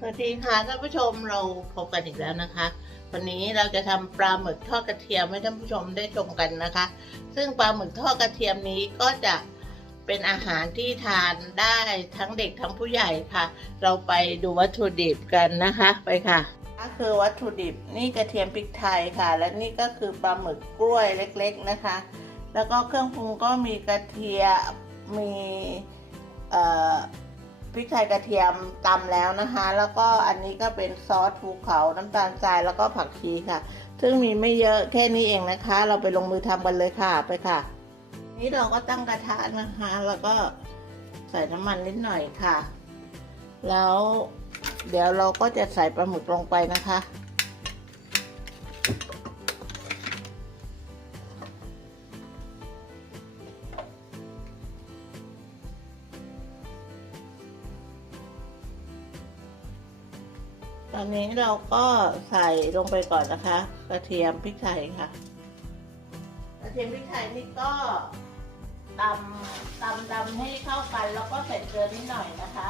สวัสดีค่ะท่านผู้ชมเราพบกันอีกแล้วนะคะ วันนี้เราจะทำปลาหมึกทอดกระเทียมให้ท่านผู้ชมได้ชมกันนะคะ ซึ่งปลาหมึกทอดกระเทียมนี้ก็จะเป็นอาหารที่ทานได้ทั้งเด็กทั้งผู้ใหญ่ค่ะ เราไปดูวัตถุดิบกันนะคะไปค่ะก็คือวัตถุดิบนี่กระเทียมพริกไทยค่ะ และนี่ก็คือปลาหมึกกล้วยเล็ก ๆนะคะ แล้วก็เครื่องปรุงก็มีกระเทียมมีเอ่อ ริกไทยกระเทียมตำแล้วนะคะ แล้วก็อันนี้ก็เป็นซอสภูเขาน้ำตาลทรายแล้วก็ผักชีค่ะ ซึ่งมีไม่เยอะแค่นี้เองนะคะ เราไปลงมือทำกันเลยค่ะไปค่ะ นี้เราก็ตั้งกระทะนะคะ แล้วก็ใส่น้ำมันนิดหน่อยค่ะ แล้วเดี๋ยวเราก็จะใส่ปลาหมึกลงไปนะคะ ตอนนี้เราก็ใส่ลงไปก่อนนะคะ กระเทียมพริกไทยค่ะ กระเทียมพริกไทยนี่ก็ตำตำตำให้เข้ากัน แล้วก็ใส่เกลือนิดหน่อยนะคะ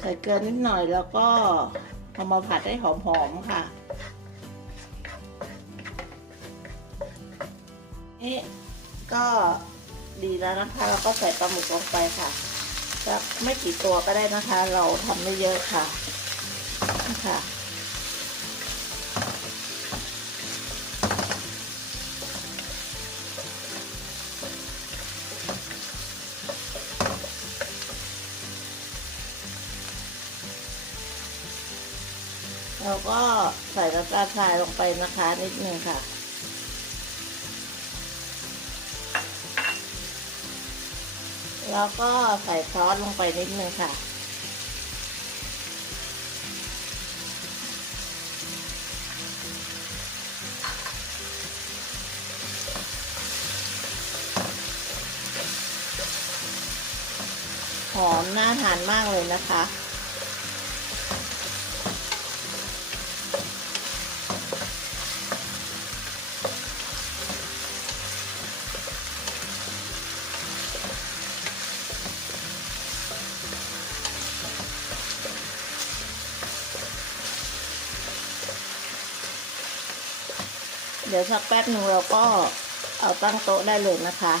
ใส่เกลือนิดหน่อยแล้วก็เอามาผัดให้หอมๆค่ะนี่ ก็ดีแล้วนะคะ แล้วก็ใส่ปลาหมึกลงไปค่ะจะไม่กี่ตัวก็ได้นะคะ เราทำไม่เยอะค่ะนะคะเราก็ใส่น้ำตาลทรายลงไปนะคะนิดนึงค่ะ แล้วก็ใส่ซอสลงไปนิดนึงค่ะ หอมน่าทานมากเลยนะคะ เดี๋ยวสักแป๊บหนึ่งเราก็เอาตั้งโต๊ะได้เลยนะคะ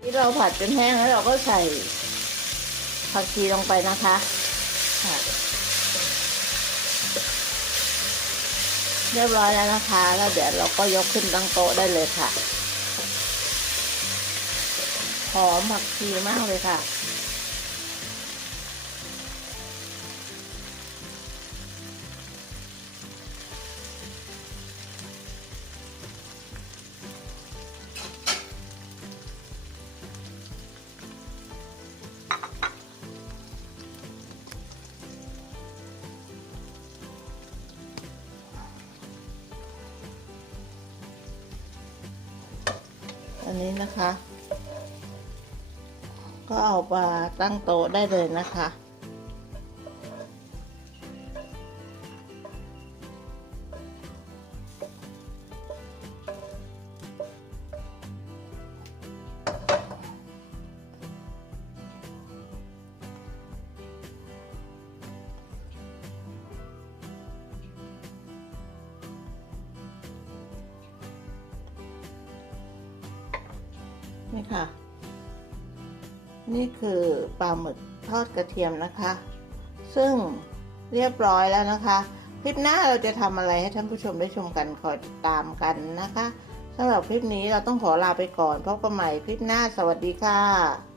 ที่เราผัดจนแห้งแล้วเราก็ใส่ผักชีลงไปนะคะค่ะเรียบร้อยแล้วนะคะ แล้วเดี๋ยวเราก็ยกขึ้นตั้งโต๊ะได้เลยค่ะ หอมผักชีมากเลยค่ะ อันนี้นะคะ ก็เอามาตั้งโต๊ะได้เลยนะคะ นี่ค่ะ นี่คือปลาหมึกทอดกระเทียมนะคะ ซึ่งเรียบร้อยแล้วนะคะ คลิปหน้าเราจะทำอะไรให้ท่านผู้ชมได้ชมกันคอยตามกันนะคะสำหรับคลิปนี้เราต้องขอลาไปก่อนพบกันใหม่คลิปหน้าสวัสดีค่ะ